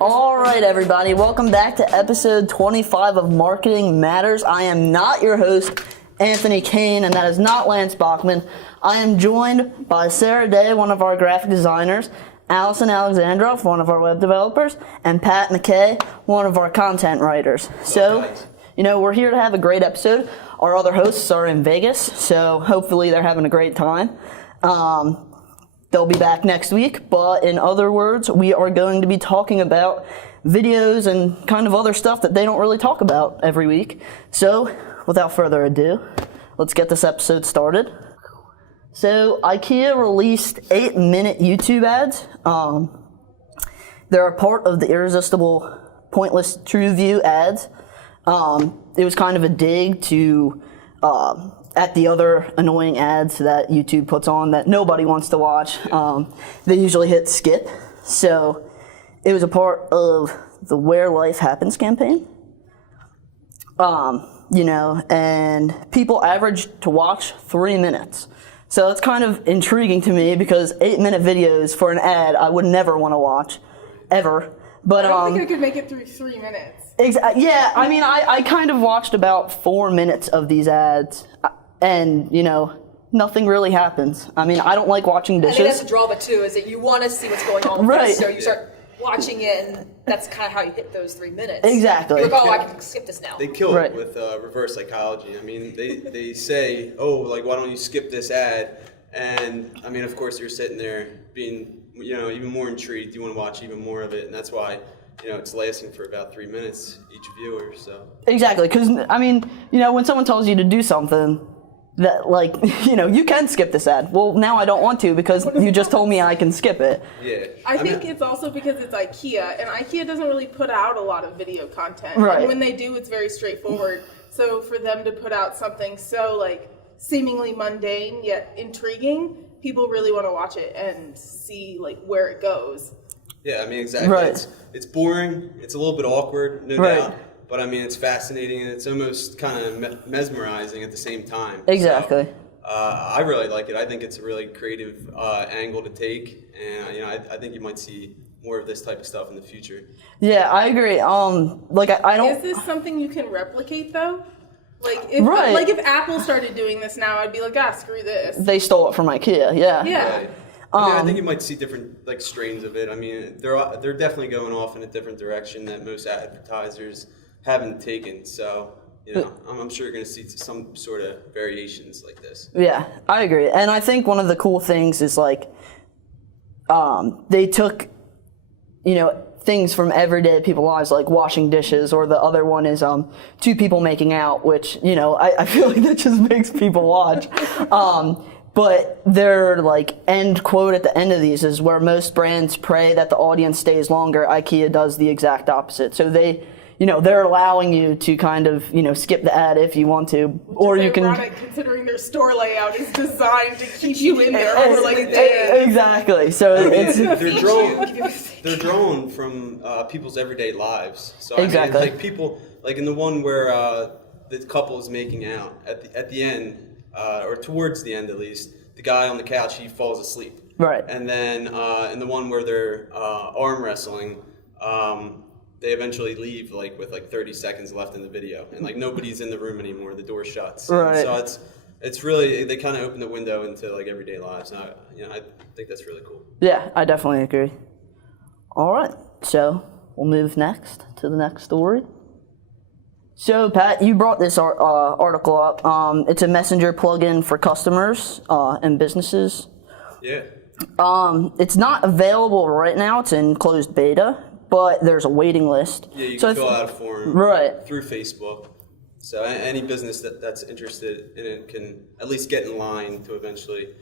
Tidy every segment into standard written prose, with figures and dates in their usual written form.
All right, everybody, welcome back to episode 25 of Marketing Matters. I am not your host, Anthony Kane, and that is not Lance Bachman. I am joined by Sarah Day, one of our graphic designers, Allison Alexandrov, one of our web developers, and Pat McKay, one of our content writers. So, we're here to have a great episode. Our other hosts are in Vegas, so hopefully they're having a great time. They'll be back next week, but in other words, we are going to be talking about videos and kind of other stuff that they don't really talk about every week. So, without further ado, let's get this episode started. So, IKEA released 8-minute YouTube ads. They're a part of the irresistible, pointless TrueView ads. It was kind of a dig to at the other annoying ads that YouTube puts on that nobody wants to watch. They usually hit skip. So it was a part of the Where Life Happens campaign. And people averaged to watch 3 minutes. So it's kind of intriguing to me because 8-minute videos for an ad I would never want to watch, ever. But I don't think I could make it through 3 minutes. Yeah, I mean, I kind of watched about 4 minutes of these ads, and, nothing really happens. I mean, I don't like watching dishes. I think that's the draw of it, too, is that you want to see what's going on. Right. So you start watching it, and that's kind of how you hit those 3 minutes. Exactly. You're like, I can skip this now. They kill it with reverse psychology. I mean, they say, why don't you skip this ad? And, I mean, of course, you're sitting there being, even more intrigued. You want to watch even more of it, and that's why it's lasting for about 3 minutes each viewer. So exactly, because I mean, when someone tells you to do something that, you can skip this ad. Well, now I don't want to because you just told me I can skip it. Yeah, I think it's also because it's IKEA, and IKEA doesn't really put out a lot of video content. Right. And when they do, it's very straightforward. So for them to put out something so seemingly mundane yet intriguing, people really want to watch it and see where it goes. Yeah, I mean, exactly. Right. It's boring. It's a little bit awkward, no doubt. But I mean, it's fascinating and it's almost kind of mesmerizing at the same time. Exactly. So, I really like it. I think it's a really creative angle to take, and I think you might see more of this type of stuff in the future. Yeah, I agree. I don't. Is this something you can replicate though? If Apple started doing this now, I'd be like, screw this. They stole it from IKEA. Yeah. Yeah. Right. I think you might see different strains of it. I mean, they're definitely going off in a different direction that most advertisers haven't taken. So, I'm sure you're going to see some sort of variations like this. Yeah, I agree. And I think one of the cool things is they took, things from everyday people's lives, like washing dishes, or the other one is two people making out, which, I feel like that just makes people watch. But their end quote at the end of these is where most brands pray that the audience stays longer. IKEA does the exact opposite. So they're allowing you to kind of, skip the ad if you want to, or you can. Ironic, considering their store layout is designed to keep you in there for a day. Exactly. So they're drawn from people's everyday lives. So exactly. I mean, people in the one where the couple is making out at the end. Or towards the end at least, the guy on the couch, he falls asleep. Right. And then in the one where they're arm wrestling, they eventually leave with 30 seconds left in the video, and nobody's in the room anymore. The door shuts. Right. So it's really, they kind of open the window into everyday lives. And I think that's really cool. Yeah, I definitely agree. All right, so we'll move next to the next story. So, Pat, you brought this article up. It's a messenger plugin for customers and businesses. Yeah. It's not available right now. It's in closed beta, but there's a waiting list. Yeah, you can fill out a form through Facebook. So any business that's interested in it can at least get in line to eventually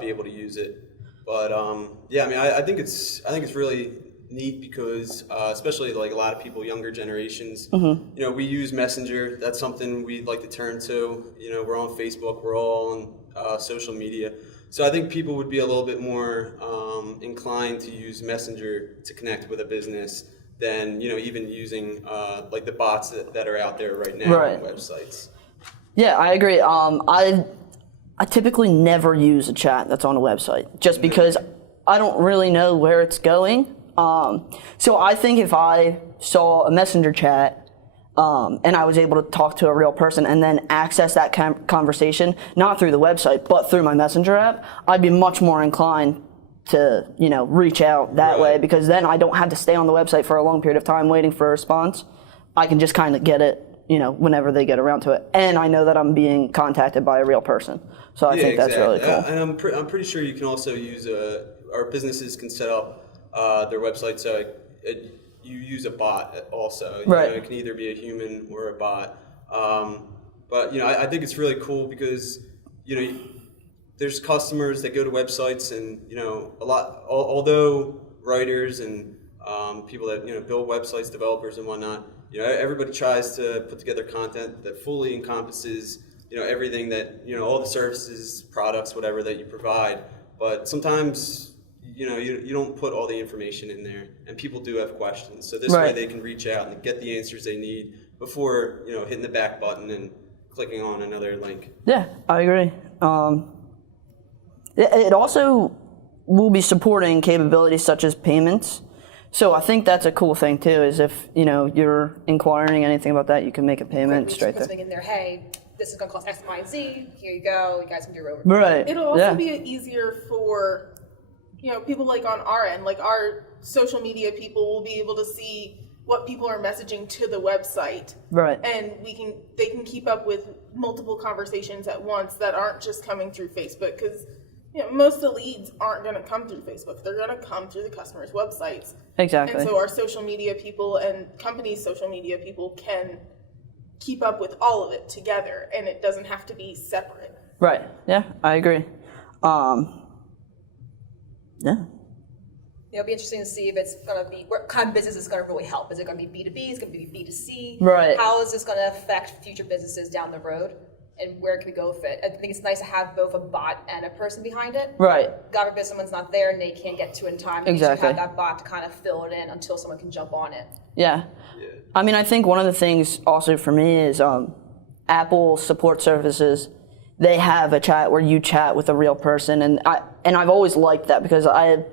be able to use it. But I think it's really neat because especially a lot of people, younger generations, we use Messenger. That's something we'd like to turn to. We're on Facebook, we're all on social media. So I think people would be a little bit more inclined to use Messenger to connect with a business than even using the bots that are out there right now on websites. Yeah, I agree. I typically never use a chat that's on a website just because I don't really know where it's going. So I think if I saw a messenger chat and I was able to talk to a real person and then access that conversation, not through the website, but through my messenger app, I'd be much more inclined to, reach out that way, because then I don't have to stay on the website for a long period of time waiting for a response. I can just kind of get it, whenever they get around to it. And I know that I'm being contacted by a real person. So I think that's really cool. And I'm pretty sure you can also use our businesses can set up their website so you use a bot also. Right. It can either be a human or a bot. But I think it's really cool because there's customers that go to websites and although writers and people that build websites, developers and whatnot, everybody tries to put together content that fully encompasses everything that all the services, products, whatever that you provide. But sometimes you don't put all the information in there, and people do have questions. So this way they can reach out and get the answers they need before hitting the back button and clicking on another link. Yeah, I agree. It also will be supporting capabilities such as payments. So I think that's a cool thing too. Is if you're inquiring anything about that, you can make a payment straight there. Something in there. Hey, this is going to cost X, Y, and Z. Here you go. You guys can do it over. Right. It'll also be easier for people like on our end, like our social media people will be able to see what people are messaging to the website. Right. And they can keep up with multiple conversations at once that aren't just coming through Facebook, because most of the leads aren't going to come through Facebook. They're going to come through the customer's websites. Exactly. And so our social media people and companies' social media people can keep up with all of it together, and it doesn't have to be separate. Right. Yeah, I agree. Yeah. It'll be interesting to see if it's going to be, what kind of business is going to really help. Is it going to be B2B? Is it going to be B2C? Right. How is this going to affect future businesses down the road? And where can we go with it? I think it's nice to have both a bot and a person behind it. Right. God forbid someone's not there and they can't get to it in time. Exactly. You have that bot to kind of fill it in until someone can jump on it. Yeah. I mean, I think one of the things also for me is Apple support services. They have a chat where you chat with a real person, and I've always liked that because I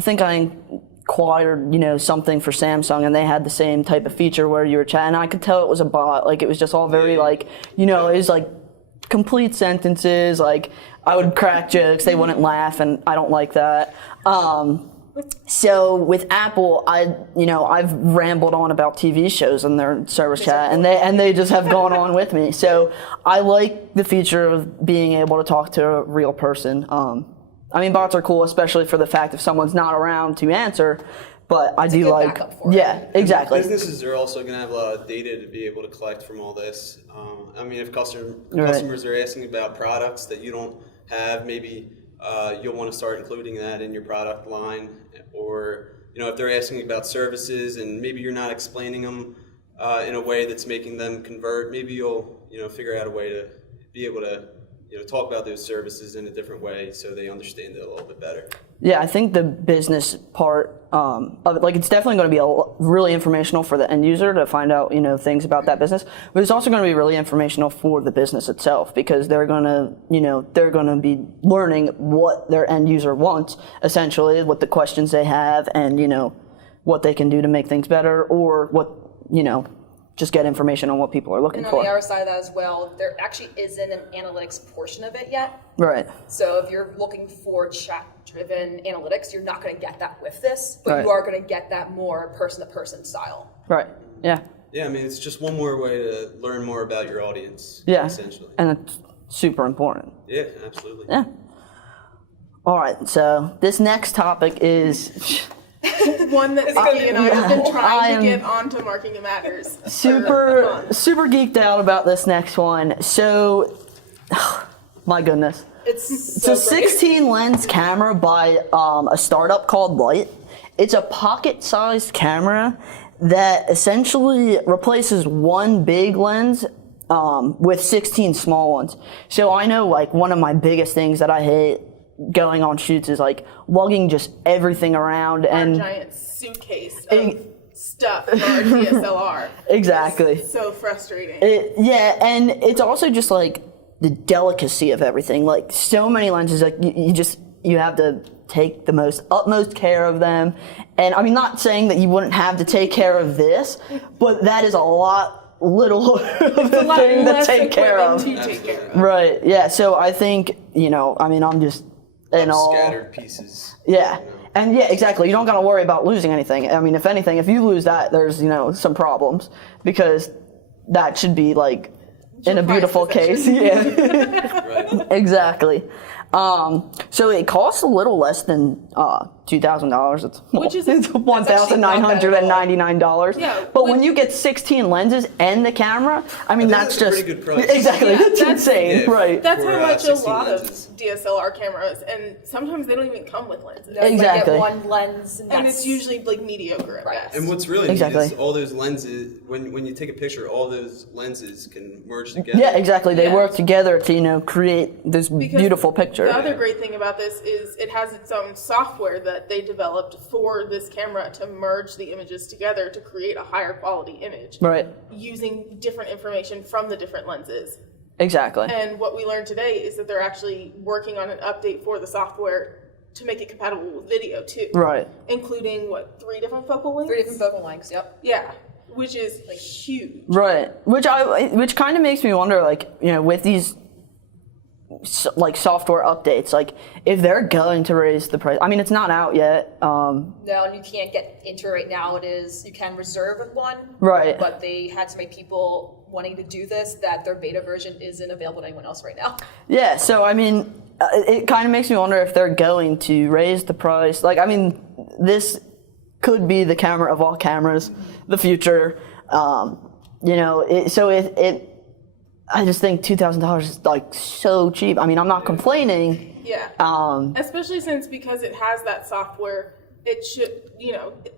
think I inquired something for Samsung, and they had the same type of feature where you were chatting. I could tell it was a bot. Like, it was just all very it was like complete sentences. Like, I would crack jokes, they wouldn't laugh, and I don't like that. So with Apple, I've rambled on about TV shows in their service chat, and they just have gone on with me. So I like the feature of being able to talk to a real person. I mean, bots are cool, especially for the fact if someone's not around to answer. But I do like, exactly. Businesses are also going to have a lot of data to be able to collect from all this. I mean, if customers are asking about products that you don't have, maybe you'll want to start including that in your product line. Or if they're asking about services and maybe you're not explaining them in a way that's making them convert, maybe you'll figure out a way to be able to talk about those services in a different way so they understand it a little bit better. Yeah, I think the business part of it, like, it's definitely going to be really informational for the end user to find out, things about that business. But it's also going to be really informational for the business itself, because they're going to be learning what their end user wants, essentially, what the questions they have, and, what they can do to make things better, or what, just get information on what people are looking for. And on the other side of that as well, there actually isn't an analytics portion of it yet. Right. So if you're looking for chat-driven analytics, you're not going to get that with this, but Right. you are going to get that more person-to-person style. Right. Yeah. Yeah, I mean, it's just one more way to learn more about your audience, Yeah. essentially. And it's super important. Yeah, absolutely. Yeah. All right. So this next topic is One that Nikki and I have been trying to get onto Marketing Matters. super geeked out about this next one. So, my goodness. It's a 16 lens camera by a startup called Light. It's a pocket-sized camera that essentially replaces one big lens with 16 small ones. So I know, like, one of my biggest things that I hate going on shoots is like lugging just everything around and giant suitcase of stuff for our DSLR. Exactly. It's so frustrating. And it's also just like, the delicacy of everything. Like so many lenses, like you have to take the utmost care of them. And I mean, not saying that you wouldn't have to take care of this, but that is a lot little of a thing to take care of. Right. Yeah. So I think, I mean, I'm just in all scattered pieces. Yeah. And yeah, exactly. You don't got to worry about losing anything. I mean, if anything, if you lose that, there's, some problems, because that should be like in a beautiful case. Yeah. Right. Exactly. So it costs a little less than $2,000. It's $1,999. Yeah, but when you get 16 lenses and the camera, I mean, that's a just pretty good price. Exactly. That's insane, yeah, right? That's how much a 16 lot lenses. of DSLR cameras, and sometimes they don't even come with lenses. Exactly. Like, get one lens, And it's usually like mediocre at best. And what's really Exactly. neat is all those lenses, when you take a picture, all those lenses can merge together. Yeah, exactly. They Yeah. work together to create this beautiful picture. The other great thing about this is it has its own software that they developed for this camera to merge the images together to create a higher quality image. Right. Using different information from the different lenses. Exactly. And what we learned today is that they're actually working on an update for the software to make it compatible with video too. Right. Including 3 different focal lengths? 3 different focal lengths, yep. Yeah. Which is huge. Right. Which kind of makes me wonder, with these software updates, if they're going to raise the price. I mean, it's not out yet. No, and you can't get into it right now. You can reserve one. Right. But they had so many people wanting to do this that their beta version isn't available to anyone else right now. Yeah, so I mean, it kind of makes me wonder if they're going to raise the price. This could be the camera of all cameras, the future. I just think $2,000 is so cheap. I mean, I'm not complaining. Yeah. Especially because it has that software, it should,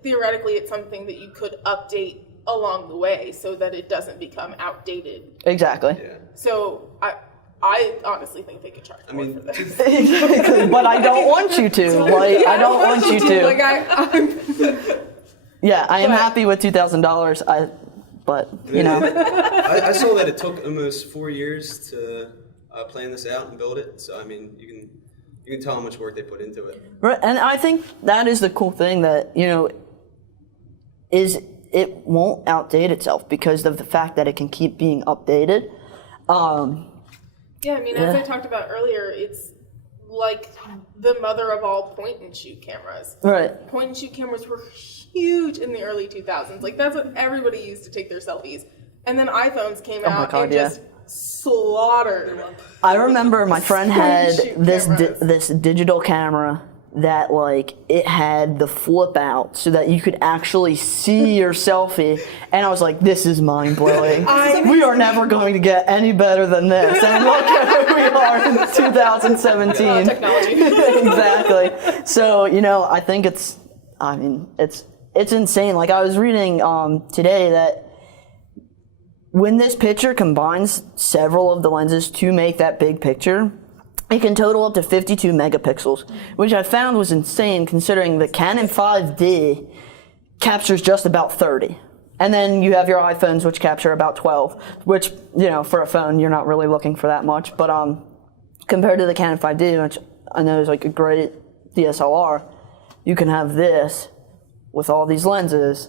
theoretically it's something that you could update along the way so that it doesn't become outdated. Exactly. Yeah. So I honestly think they could charge more for this. Exactly. But I don't want you to. I don't want you to. Yeah, I am happy with $2,000. But I saw that it took almost 4 years to plan this out and build it. So I mean, you can tell how much work they put into it. Right, and I think that is the cool thing that is it won't outdate itself because of the fact that it can keep being updated. Yeah, I mean, as I talked about earlier, it's like the mother of all point-and-shoot cameras. Right. Point-and-shoot cameras were huge in the early 2000s. That's what everybody used to take their selfies. And then iPhones came out and just slaughtered them. I remember my friend had this digital camera that it had the flip out so that you could actually see your selfie, and I was like, this is mind blowing. We are never going to get any better than this, and look at where we are in 2017. Technology. Exactly. So I think it's insane. I was reading today that when this picture combines several of the lenses to make that big picture, it can total up to 52 megapixels, which I found was insane considering the Canon 5D captures just about 30. And then you have your iPhones, which capture about 12, which, for a phone, you're not really looking for that much. But compared to the Canon 5D, which I know is a great DSLR, you can have this with all these lenses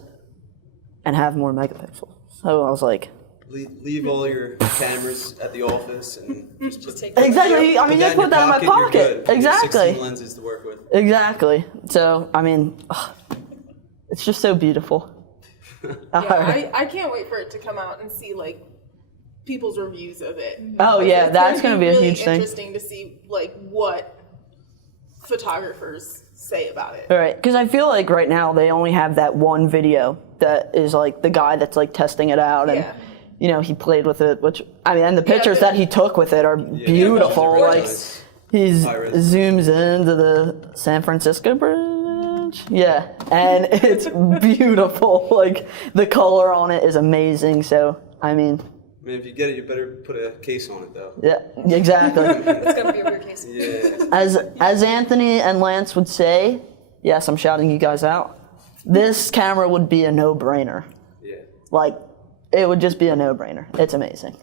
and have more megapixels. So I was like, Leave all your cameras at the office and just take exactly. I mean, you put that in my pocket. Exactly. 16 lenses to work with. Exactly. So I mean, it's just so beautiful. Yeah, I can't wait for it to come out and see people's reviews of it. Oh yeah, that's going to be a really huge thing. Interesting to see what photographers say about it. All right, because I feel like right now they only have that one video that is the guy that's testing it out and. Yeah. He played with it, which, I mean, and the pictures that he took with it are beautiful. Nice. He zooms into the San Francisco Bridge. Yeah, and it's beautiful. The color on it is amazing. So, I mean, if you get it, you better put a case on it, though. Yeah, exactly. It's going to be a weird case. Yeah. As Anthony and Lance would say, yes, I'm shouting you guys out, this camera would be a no-brainer. Yeah. It would just be a no-brainer. It's amazing.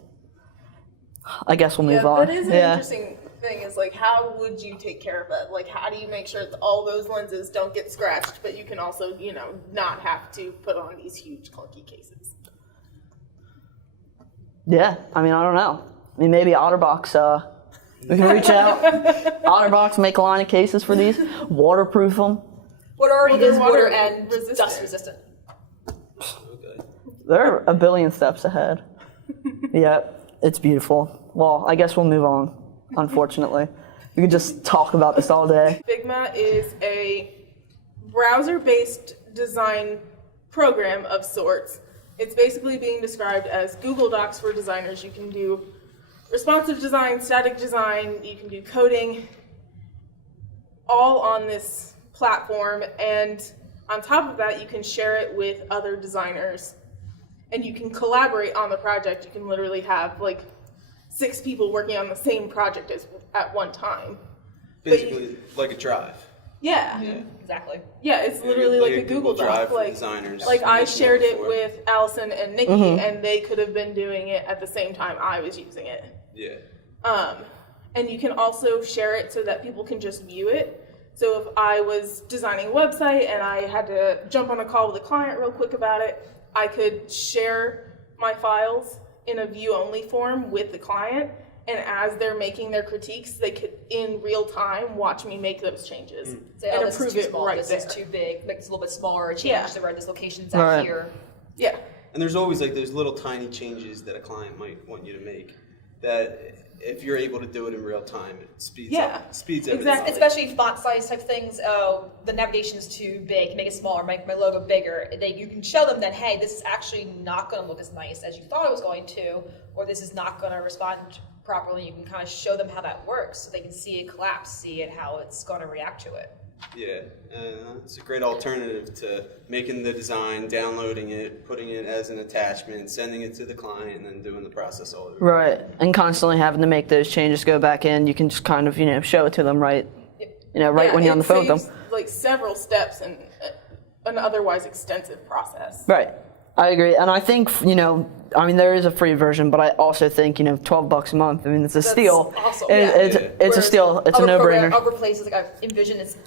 I guess we'll move Yeah, on. that is an interesting thing is like, how would you take care of that? Like, how do you make sure that all those lenses don't get scratched, but you can also, not have to put on these huge clunky cases? Yeah, I mean, I don't know. I mean, maybe OtterBox, we can reach out. OtterBox, make a line of cases for these, waterproof them. What already Well, is they're water water and resistant. dust resistant. Okay. They're a billion steps ahead. Yeah, it's beautiful. Well, I guess we'll move on, unfortunately. We could just talk about this all day. Figma is a browser-based design program of sorts. It's basically being described as Google Docs for designers. You can do responsive design, static design, you can do coding, all on this platform. And on top of that, you can share it with other designers. And you can collaborate on the project. You can literally have like 6 people working on the same project at one time. Basically, like a drive. Yeah. Exactly. Yeah, it's literally like a Google Drive Doc. for Like, designers. like I Mentioned shared that it before. with Allison and Nikki, and they could have been doing it at the same time I was using it. Yeah. And you can also share it so that people can just view it. So if I was designing a website and I had to jump on a call with a client real quick about it, I could share my files in a view-only form with the client, and as they're making their critiques, they could, in real time, watch me make those changes Say, and oh, this is approve too it small, right this there. is too big, make this a little bit smaller, change Yeah. the this location's Right. out here. Yeah. And there's always like those little tiny changes that a client might want you to make that if you're able to do it in real time, it speeds everything exactly. up. Especially font size type things. Oh, the navigation is too big. Make it smaller. Make my logo bigger. You can show them that, hey, this is actually not going to look as nice as you thought it was going to, or this is not going to respond properly. You can kind of show them how that works, so they can see it collapse, see it how it's going to react to it. Yeah, it's a great alternative to making the design, downloading it, putting it as an attachment, sending it to the client, and then doing the process all over. Right, and constantly having to make those changes, go back in. You can just kind of, show it to them right Yeah, when you're on the phone with saves, them. like several steps in an otherwise extensive process. Right, I agree, and I think there is a free version, but I also think $12 a month. I mean, it's a steal. Awesome. It's Whereas a steal. It's a no-brainer. Other places like Envision is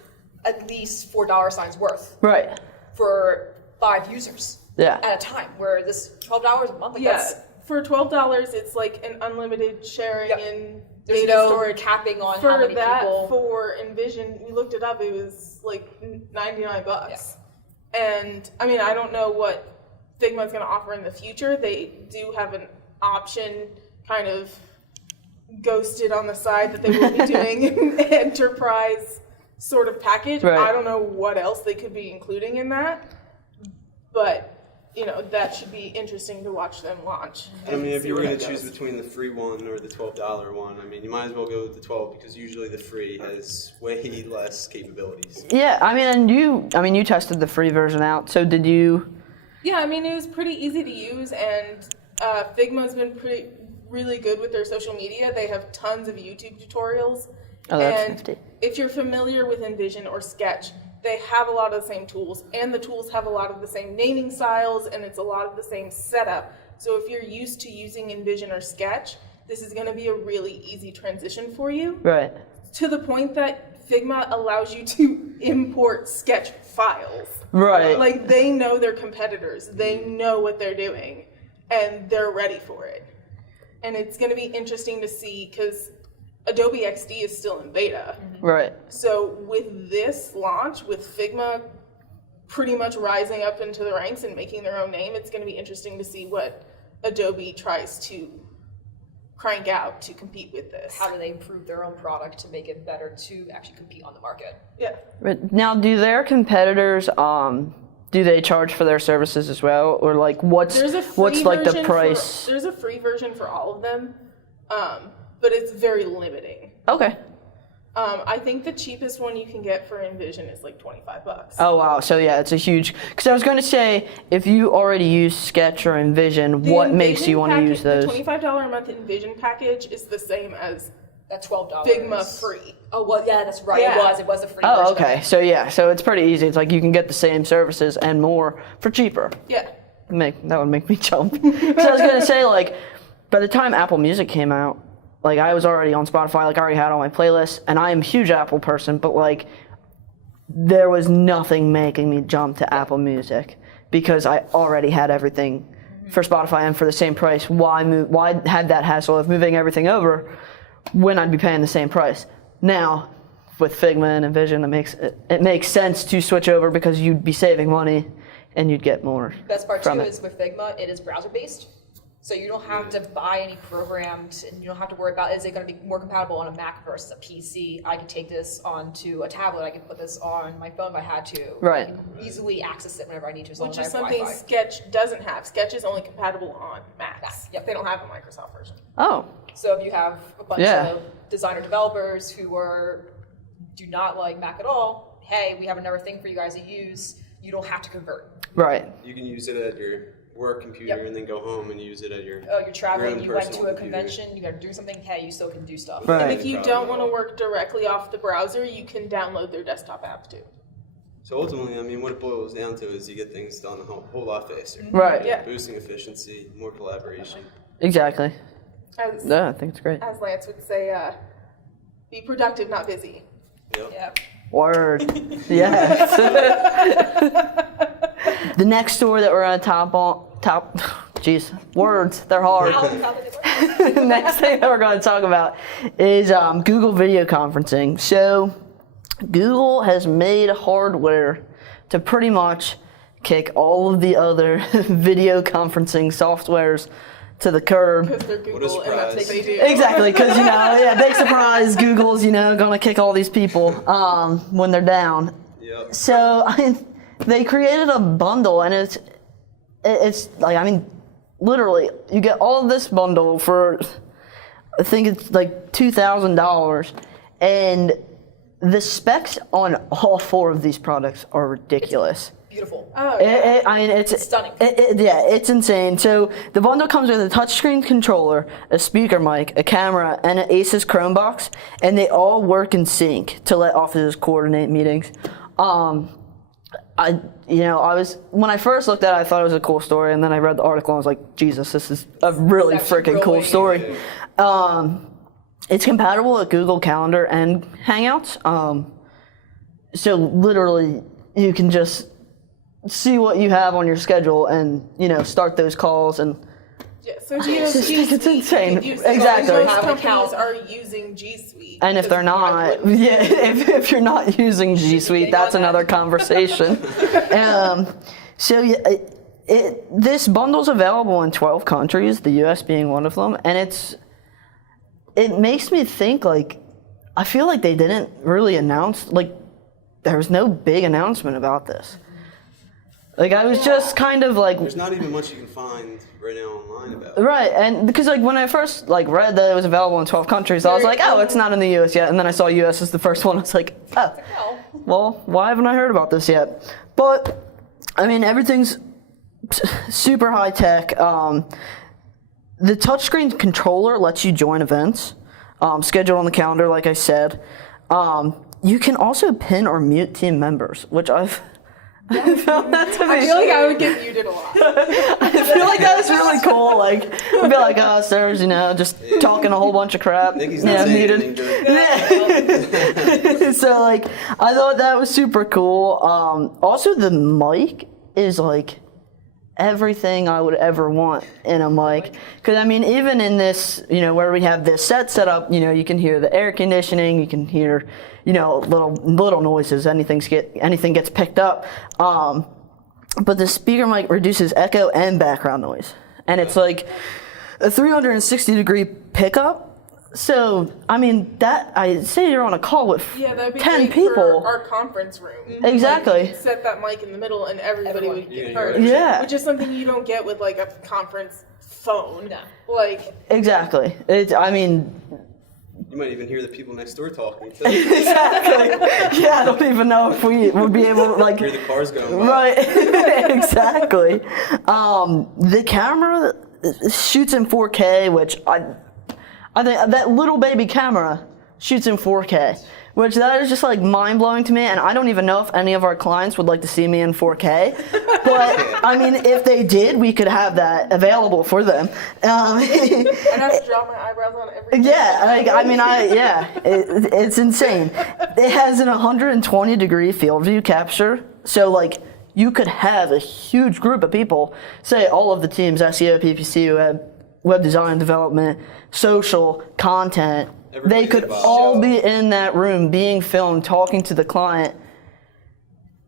at least $4 worth Right. for 5 users Yeah. at a time. Where this $12 a month, like Yeah, that's for $12, it's like an unlimited sharing Yep. and there's data no storage. capping on For how many that, people. for Envision, we looked it up. It was like $99. And I mean, I don't know what Figma is going to offer in the future. They do have an option, kind of ghosted on the side, that they will be doing an enterprise sort of package. Right. I don't know what else they could be including in that, but that should be interesting to watch them launch. And I mean, if see you were where going to that choose goes. between the free one or the $12 one, I mean, you might as well go with the 12 because usually the free has way less capabilities. Yeah, I mean, and you tested the free version out. So did you? Yeah, I mean, it was pretty easy to use, and Figma's been really good with their social media. They have tons of YouTube tutorials. Oh, that's and nifty. if you're familiar with Envision or Sketch, they have a lot of the same tools, and the tools have a lot of the same naming styles, and it's a lot of the same setup. So if you're used to using Envision or Sketch, this is going to be a really easy transition for you. Right. To the point that Figma allows you to import Sketch files. Right. Like, they know their competitors, they know what they're doing, and they're ready for it. And it's going to be interesting to see, because Adobe XD is still in beta. Right. So with this launch, with Figma pretty much rising up into the ranks and making their own name, it's going to be interesting to see what Adobe tries to crank out to compete with this. How do they improve their own product to make it better to actually compete on the market? Yeah. But now, do their competitors do they charge for their services as well, or like what's There's a free like the version price? there's a free version for all of them, but it's very limiting. Okay. I think the cheapest one you can get for Envision is like $25. Oh wow, so yeah, it's a huge. Because I was going to say, if you already use Sketch or Envision, The what makes Envision you want to package- use those? The $25 a month Envision package is the same as That $12. Figma free. Oh well, yeah, that's right. Yeah. It was a free Oh, version. okay. So yeah, so it's pretty easy. It's like you can get the same services and more for cheaper. Yeah. That would make me jump. So I was going to say, like, by the time Apple Music came out, like I was already on Spotify, like I already had all my playlists, and I am a huge Apple person, but like there was nothing making me jump to Apple Music because I already had everything for Spotify and for the same price. Why have that hassle of moving everything over when I'd be paying the same price? Now, with Figma and Envision, it makes sense to switch over because you'd be saving money and you'd get more. Best part from too it. is with Figma, it is browser based. So you don't have to buy any programs, and you don't have to worry about, is it going to be more compatible on a Mac versus a PC? I can take this onto a tablet, I can put this on my phone if I had to. Right. I can easily access it whenever I need to. Which is something Sketch doesn't have. Sketch is only compatible on Macs. Yep. They don't have a Microsoft version. Oh. So if you have a bunch of designer developers who do not like Mac at all, hey, we have another thing for you guys to use. You don't have to convert. Right. You can use it at your work computer and then go home and use it at your. Oh, you're traveling, you went to a personal convention, you got to do something, hey, you still can do stuff. Right. And if you don't want to work directly off the browser, you can download their desktop app too. So ultimately, I mean, what it boils down to is you get things done a whole lot faster. Right. Yeah. Boosting efficiency, more collaboration. Exactly. As, Yeah, I think it's great. as Lance would say, be productive, not busy. Yep. Yeah. Word. Yes. The next store that we're going to jeez, words, they're hard. The next thing that we're going to talk about is Google Video Conferencing. So Google has made hardware to pretty much kick all of the other video conferencing softwares to the curb. Because they're Google and that's what they do. Exactly, because, big surprise, Google's, going to kick all these people when they're down. Yep. So, they created a bundle, and it's like, literally, you get all of this bundle for, I think it's like $2,000, and the specs on all 4 of these products are ridiculous. Beautiful. Oh, yeah. It's stunning. It's insane. So the bundle comes with a touchscreen controller, a speaker mic, a camera, and an Asus Chromebox, and they all work in sync to let offices coordinate meetings. When I first looked at it, I thought it was a cool story, and then I read the article and I was like, Jesus, this is a really freaking cool story. It's compatible with Google Calendar and Hangouts. So literally, you can just see what you have on your schedule and, start those calls and. Yeah, so if you use just G think it's Suite, insane. you can use Exactly. Most Have an companies account. are using G Suite. And if they're not, if you're not using G Suite, that's another conversation. This bundle's available in 12 countries, the US being one of them, and it makes me think, like, I feel like they didn't really announce, like, there was no big announcement about this. Like, I was just kind of like. There's not even much you can find right now online about it. Right, and because like when I first read that it was available in 12 countries, I was like, oh, it's not in the US yet. And then I saw US as the first one. I was like, oh, well, why haven't I heard about this yet? But everything's super high tech. The touchscreen controller lets you join events, schedule on the calendar, like I said. You can also pin or mute team members, which I've found that to be. I feel like I would get muted a lot. I feel like that was really cool. Like, I'd be like, oh, sirs, just talking a whole bunch of crap. Nikki's not saying anything good. So, I thought that was super cool. Also, the mic is, everything I would ever want in a mic. Because, even in this, where we have this set up, you can hear the air conditioning, you can hear, little noises, anything gets picked up. But the speaker mic reduces echo and background noise. And it's like a 360-degree pickup. So, I say you're on a call with that'd be 10 great people. for our conference room. Exactly. You could set that mic in the middle and everybody would get Yeah, heard. Yeah. Which is something you don't get with a conference phone. No. Exactly. You might even hear the people next door talking. Exactly. Yeah, I don't even know if we would be able to Hear the cars going by. Right. Exactly. The camera shoots in 4K, which I think that little baby camera shoots in 4K, which that is just like mind blowing to me. And I don't even know if any of our clients would like to see me in 4K. But I mean, if they did, we could have that available for them. I'd have to draw my eyebrows on every day. Yeah, it's insane. It has an 120 degree field view capture. So like you could have a huge group of people, say all of the teams, SEO, PPC, web design, development, social, content. They could all be in that room being filmed, talking to the client,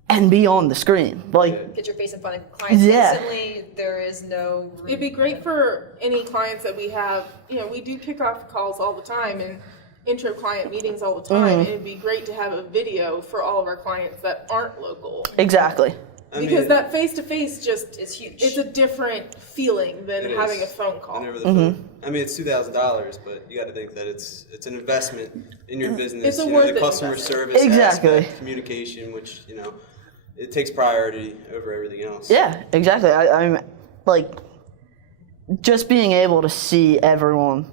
and be on the screen. Like, get your face in front of clients instantly. There is no. It'd be great for any clients that we have. You know, we do kickoff calls all the time and intro client meetings all the time. It'd be great to have a video for all of our clients that aren't local. Exactly. Because that face-to-face just is huge. It's a different feeling than having a phone call. I mean, it's $2,000, but you got to think that it's an investment in your business. It's a the customer service aspect, communication, which it takes priority over everything else. Yeah, exactly. I'm like, just being able to see everyone,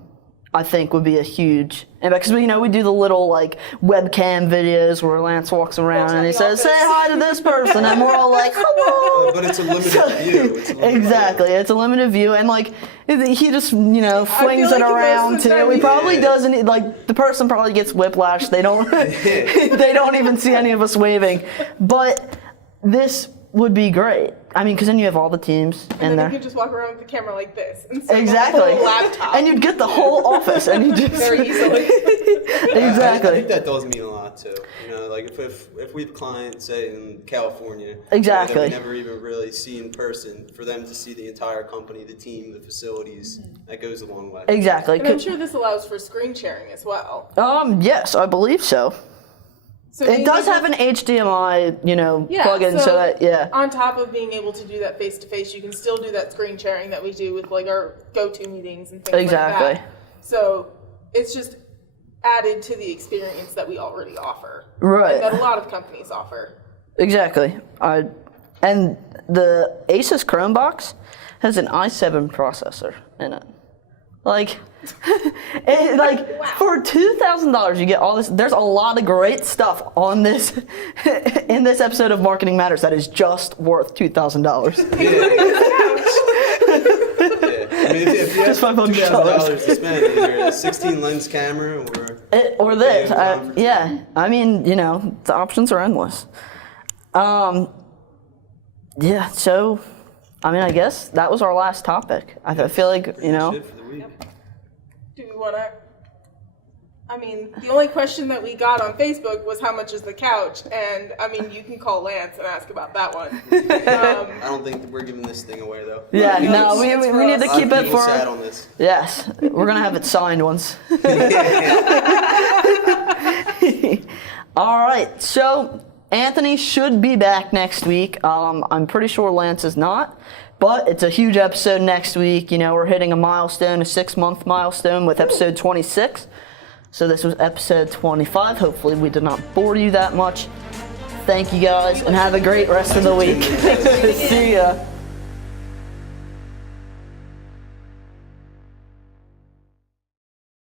I think would be a huge impact. Because we do the little like webcam videos where Lance walks around and he says, "Say hi to this person," and we're all like, "Hello." But it's a limited view. It's a limited view, and like he just flings it around too. He probably doesn't like the person probably gets whiplash. They don't they don't even see any of us waving, but this would be great. I mean, because then you have all the teams in there. You could just walk around with the camera like this. And exactly. The whole laptop. And you'd get the whole office, and you just very easily. Exactly. I think that does mean a lot too. Like if we have clients, say in California, exactly, that we never even really see in person, for them to see the entire company, the team, the facilities, that goes a long way. Exactly. And I'm sure this allows for screen sharing as well. Yes, I believe so. So it does have an HDMI, plug-in, so that, on top of being able to do that face-to-face, you can still do that screen sharing that we do with like our go-to meetings and things like that. So it's just added to the experience that we already offer. Right. And that a lot of companies offer. Exactly. And the Asus Chromebox has an i7 processor in it. Like, for $2,000, you get all this. There's a lot of great stuff on this in this episode of Marketing Matters that is just worth $2,000. I mean, if you have $2,000 to spend, either a 16 lens camera or this, I mean, the options are endless. So, I mean, I guess that was our last topic. I feel like, Do we want to? I mean, the only question that we got on Facebook was how much is the couch, and I mean, you can call Lance and ask about that one. I don't think we're giving this thing away though. Yeah, no, we need to keep it for. Sad on this. Yes, we're gonna have it signed once. All right, so Anthony should be back next week. I'm pretty sure Lance is not. But it's a huge episode next week. We're hitting a milestone, a 6-month milestone with episode 26. So this was episode 25. Hopefully we did not bore you that much. Thank you guys, and have a great rest of the week. See ya.